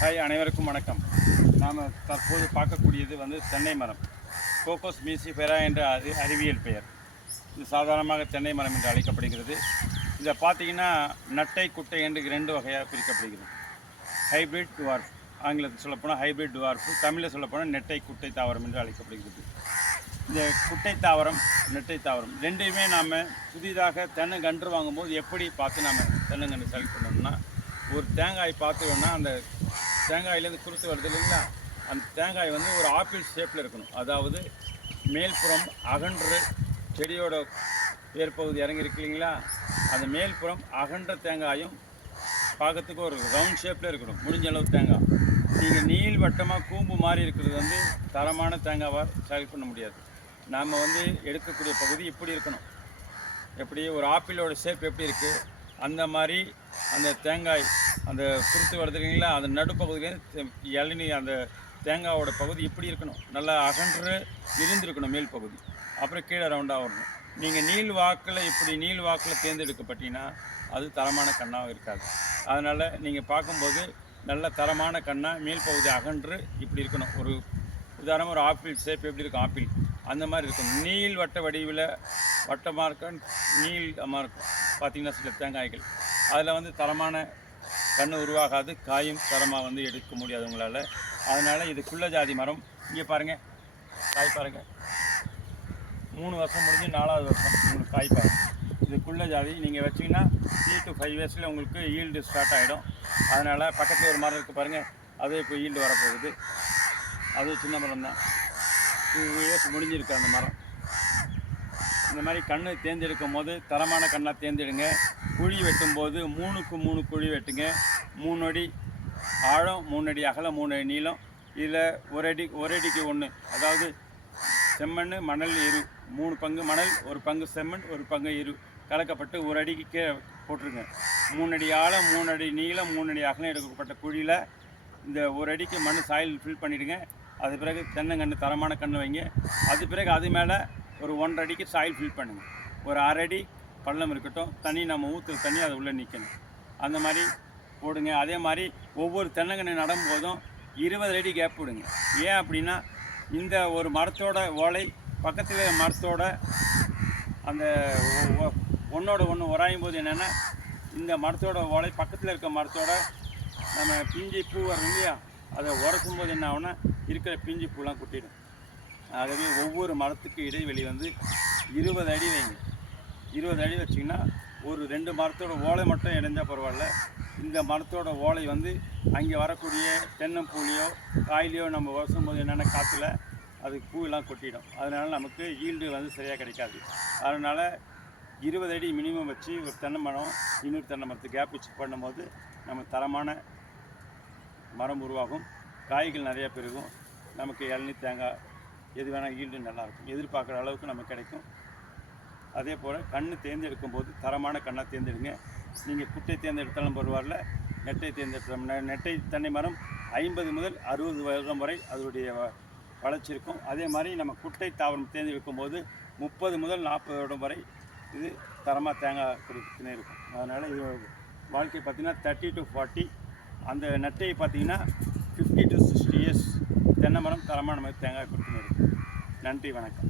Hi, அனைவருக்கும் வணக்கம். நாம் தற்போது பார்க்கக்கூடியது தென்னை மரம். கோகோஸ் மீசிஃபெரா என்ற அறிவியல் பெயர். இது சாதாரணமாக தென்னை மரம் என்று அழைக்கப்படுகிறது. இதை பார்த்தீங்கன்னா நட்டை குட்டை என்று 2 வகையாக பிரிக்கப்படுகிறது. ஹைப்ரிட் டுவார்ஃப், ஆங்கிலத்தில் சொல்லப்போனால் ஹைப்ரிட் டுவார்ஃப், தமிழில் சொல்லப்போனால் நெட்டை குட்டை தாவரம் என்று அழைக்கப்படுகிறது. இந்த குட்டை தாவரம், நெட்டை தாவரம் ரெண்டையுமே நாம் புதிதாக தென்னங்கன்று வாங்கும்போது எப்படி பார்த்து நாம் தென்னங்கன்று செலக்ட் பண்ணணும்னா, ஒரு தேங்காய் பார்த்து வேணால் அந்த தேங்காயிலேருந்து குருத்து வருது இல்லைங்களா, அந்த தேங்காய் ஒரு ஆப்பிள் ஷேப்பில் இருக்கணும். அதாவது மேல்புறம் அகன்று செடியோட வேர்பகுதி இறங்கியிருக்கு இல்லைங்களா, அந்த மேல்புறம் அகன்ற தேங்காயும் பார்க்கறதுக்கு ஒரு ரவுண்ட் ஷேப்பில் இருக்கணும். முடிஞ்ச அளவு தேங்காய். நீங்கள் நீள் வட்டமாக கூம்பு மாதிரி இருக்கிறது தரமான தேங்காவாக செலக்ட் பண்ண முடியாது. நாம் எடுக்கக்கூடிய பகுதி இப்படி இருக்கணும். எப்படி ஒரு ஆப்பிளோட ஷேப் எப்படி இருக்குது அந்த மாதிரி அந்த தேங்காய் அந்த குருத்து வருது இல்லைங்களா, அந்த நடுப்பகுதியிலே இளநீ அந்த தேங்காயோட பகுதி இப்படி இருக்கணும். நல்லா அகன்று இருந்திருக்கணும் மேல் பகுதி. அப்புறம் கீழே ரவுண்டாக வரணும். நீங்கள் நீள் வாக்கில் தேர்ந்தெடுக்கப்பட்டீங்கன்னா அது தரமான கண்ணாக இருக்காது. அதனால் நீங்கள் பார்க்கும்போது நல்ல தரமான கண்ணாக மேல் பகுதி அகன்று இப்படி இருக்கணும். ஒரு உதாரணமாக ஒரு ஆப்பிள் ஷேப் எப்படி இருக்கும், ஆப்பிள் அந்த மாதிரி இருக்கும். நீள் வட்ட வடிவில் வட்டமாக இருக்கும், நீளமாக இருக்கும். பார்த்திங்கன்னா சில தேங்காய்கள் அதில் தரமான கன்று உருவாகாது, காயும் தரமாக எடுக்க முடியாது உங்களால். அதனால் இது குள்ள ஜாதி மரம். இங்கே பாருங்கள், காய் பாருங்கள். 3 வருஷம் முடிஞ்சு 4வது வருஷம் உங்களுக்கு காய் பாருங்கள். இது குள்ள ஜாதி. நீங்கள் வச்சிங்கன்னா 3 to 5 இயர்ஸில் உங்களுக்கு ஈல்டு ஸ்டார்ட் ஆகிடும். அதனால் பக்கத்தில் ஒரு மரம் இருக்குது பாருங்கள், அது இப்போ ஈல்டு வரப்போகுது. அது சின்ன மரம் தான், 2 இயர்ஸ் முடிஞ்சிருக்கு அந்த மரம். இந்த மாதிரி கன்று தேர்ந்தெடுக்கும் போது தரமான கண்ணாக தேர்ந்தெடுங்க. குழி வெட்டும்போது 3க்கு 3 குழி வெட்டுங்க. 3 அடி ஆழம், 3 அடி அகலம், 3 அடி நீளம். இதில் ஒரு அடிக்கு 1, அதாவது செம்மண் மணல் எரு 3 பங்கு மணல், 1 பங்கு செம்மண், 1 பங்கு எரு கலக்கப்பட்டு 1 அடிக்கு போட்டுருங்க. 3 அடி ஆழம், 3 அடி நீளம், 3 அடி அகலம் எடுக்கப்பட்ட குழியில் இந்த 1 அடிக்கு மண் சாயில் ஃபில் பண்ணிவிடுங்க. அது பிறகு தென்னங்கன்று தரமான கன்று வைங்க. அது பிறகு அது மேலே ஒரு 1.5 அடிக்கு சாயில் ஃபில் பண்ணுங்கள். ஒரு 1/2 அடி பள்ளம் இருக்கட்டும், தண்ணி நம்ம ஊற்றுற தண்ணி அதை உள்ளே நிற்கணும். அந்த மாதிரி போடுங்க. அதே மாதிரி ஒவ்வொரு தென்னங்கன்று நடும்போதும் 20 அடி கேப் விடுங்க. ஏன் அப்படின்னா, இந்த ஒரு மரத்தோட ஓலை பக்கத்தில் மரத்தோட அந்த ஒன்றோட ஒன்று உராயும் போது என்னென்னா, இந்த மரத்தோட ஓலை பக்கத்தில் இருக்க மரத்தோட நம்ம பிஞ்சு பூ வரும் இல்லையா, அதை உரக்கும் போது என்ன ஆகுனா இருக்கிற பிஞ்சு பூலாம் கொட்டிடும். ஆகவே ஒவ்வொரு மரத்துக்கு இடைவெளி 20 அடி வைங்க. 20 அடி வச்சிங்கன்னா ஒரு 2 மரத்தோட ஓலை மட்டும் இடைஞ்சால் பரவாயில்ல. இந்த மரத்தோட ஓலை அங்கே வரக்கூடிய தென்னம்பூலையோ காயிலையோ நம்ம உரசும் போது என்னென்ன காற்றுல அது பூவெல்லாம் கொட்டிடும். அதனால் நமக்கு ஈல்டு சரியாக கிடைக்காது. அதனால் 20 அடி மினிமம் வச்சு ஒரு தென்னை மரம் இன்னொரு தென்னை மரத்துக்கு கேப் வச்சு பண்ணும்போது நம்ம தரமான மரம் உருவாகும். காய்கள் நிறையா பெருகும். நமக்கு இளநீ தேங்காய் எது வேணால் ஈல்டு நல்லாயிருக்கும். எதிர்பார்க்குற அளவுக்கு நமக்கு கிடைக்கும். அதே போல் கன்று தேர்ந்தெடுக்கும் போது தரமான கண்ணாக தேர்ந்தெடுங்க. நீங்கள் குட்டை தேர்ந்தெடுத்தாலும் பரவாயில்ல, நெட்டை தேர்ந்தெடுத்தாலும். நெட்டை தென்னை மரம் 50 முதல் 60 வருடம் வரை அதனுடைய வளர்ச்சி இருக்கும். அதே மாதிரி நம்ம குட்டை தாவரம் தேர்ந்தெடுக்கும் போது 30 முதல் 40 வருடம் வரை இது தரமாக தேங்காய் கொடுத்துனே இருக்கும். அதனால் இது வாழ்க்கை பார்த்திங்கன்னா 30 to 40. அந்த நெட்டையை பார்த்திங்கன்னா 50 to 60 இயர்ஸ் தென்னை மரம் தரமாக நமக்கு தேங்காய் கொடுத்துனே இருக்கும். நன்றி, வணக்கம்.